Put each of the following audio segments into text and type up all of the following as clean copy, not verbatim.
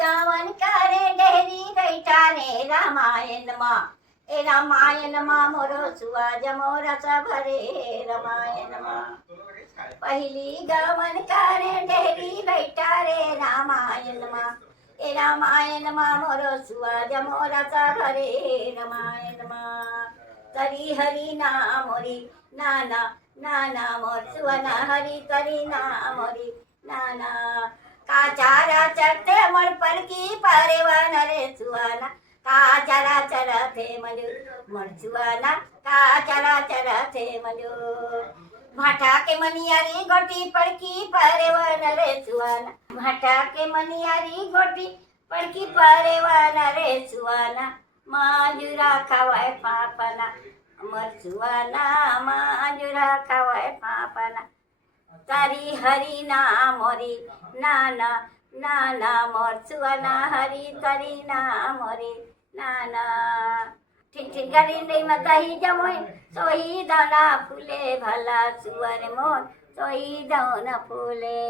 गावन करे डेहरी बैठा रे रामायण माँ ए रामायण माँ मोरो सुआ जमो रस भरे रामायण माँ पहली गावन करे डेहरी बैठा रे रामायण माँ ए रामायण माँ मोरो सुआ जमो रस भरे रामायण माँ तरी हरि नाम मोरी नाना नाना मोर सुवना हरि तरी नाम मोरी नाना काचारा चरते मोर पर की परिवन रे सुवना काचारा चरते मजू मोर सुवना काचारा चरते मजू भाटा के मनियारी गोटी पड़की परिवन रे सुवना भाटा के मनियारी गोटी पड़की परिवन रे सुवना माजुरा खावाय पापना मोर सुवना माजुरा खावाय पापना तारी हरि नाम मोरी नाना नाना मोर सुवना हरि तरी नाम मोरी नाना ठिन ठिन करी नहीं मता ही जमोय सोई दाना फूले भला सुवर मोर सोई दाना फूले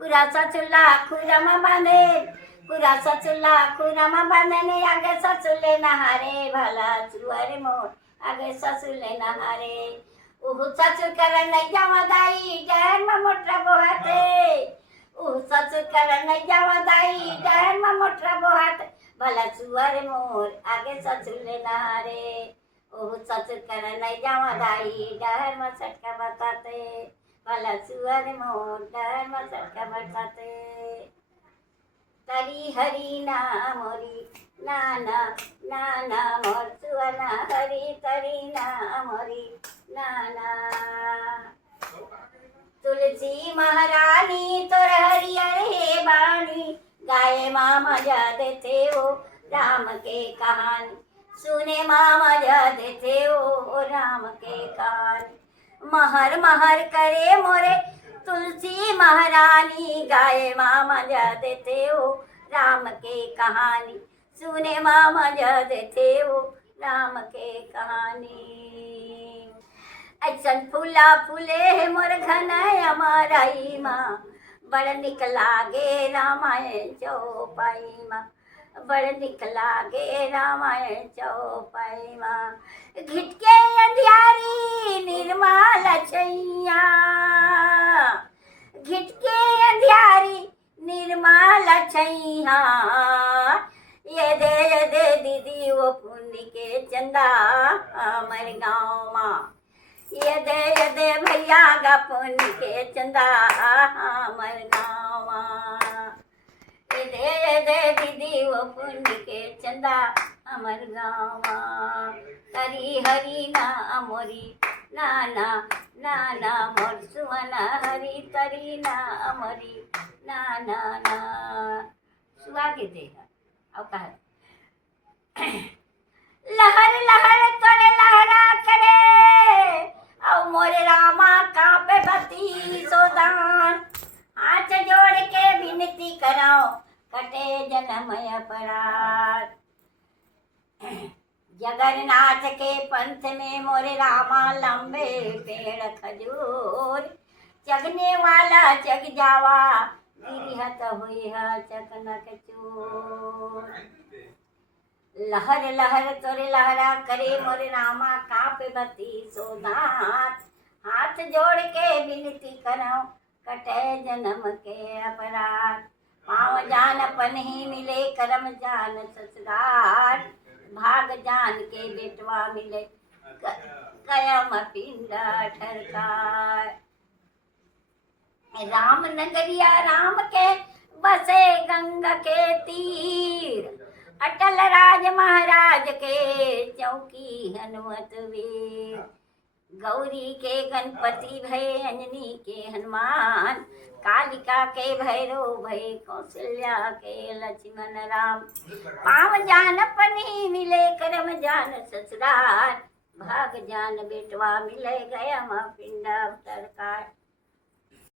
कुरा सचुला खुरमा बांधे कुरा सचुला खुरमा बांधने आगे सचुले नहारे भला सुवर मोर आगे ससुले नहारे उहु ससुर कर नहीं जावा दाई डैन में मोटरा बोहाते उहु ससुर कर नहीं जावा दाई डैन में मोटरा बोहाते भला सुअर मोर आगे ससुर ले नहारे उहु ससुर कर नहीं जावा दाई डैन में सटका बताते भला सुअर मोर डैन में सटका बताते तरी हरि नाम मोरी नाना नाना मोर सुवना हरि तरी नाम मोरी नाना तुलसी महारानी तोर हरियर हे बानी गाये माँ मजा देते हो राम के कहानी सुने माँ मजा देते हो राम के कहानी महर महर करे मोरे तुलसी महारानी गाये माँ मजा देते हो राम के कहानी सुने माँ मजा देते हो राम के कहानी ऐसन फूला फूले मोर घनया माराई माँ बड़ निक लागे रामायण चौपाई माँ बड़ निक लागे रामायण चौपाई माँ घिटके अंधियारी निर्मल छैया घिटके अंधियारी निर्मल छैया ये दे दीदी वो पुण्य के चंदा हमर गाँव माँ ये दे भैया गा पुण्य के चंदा हमर गाँव माँ ये दे दीदी वो पुण्य के चंदा हमर गाँव माँ तरी हरि नाम मोरी नाना नाना मोर सुवना हरि तरी नाम मोरी नाना ना सुहा के देगा अब कहा लहर लहर तोरे लहरा करे औ मोरे रामा कापे बती सोदान हाथ जोड़ के विनती कराओ कटे जन्मय परात जगन्नाथ के पंथ में मोरे रामा लंबे पेड़ खजूर चगने वाला चग जावा गिरिहत हुई है चकनक चूर लहर लहर तोरे लहरा करे मोरे रामा कांपे बती सोदात हाथ जोड़ के विनती करो कटे जन्म के अपराध पाँव जान पन ही मिले करम जान ससुराल भाग जान के बेटवा मिले कयम पिंड ठरकार राम नगरिया राम के बसे गंगा के तीर अटल राज महाराज के चौकी हनुमत वीर गौरी के गणपति भय अंजनी के हनुमान कालिका के भैरव भय कौशल्या के लक्ष्मण राम पाव जान पनी मिले करम जान ससुराल भाग जान बेटवा मिले गया पिंड अवतार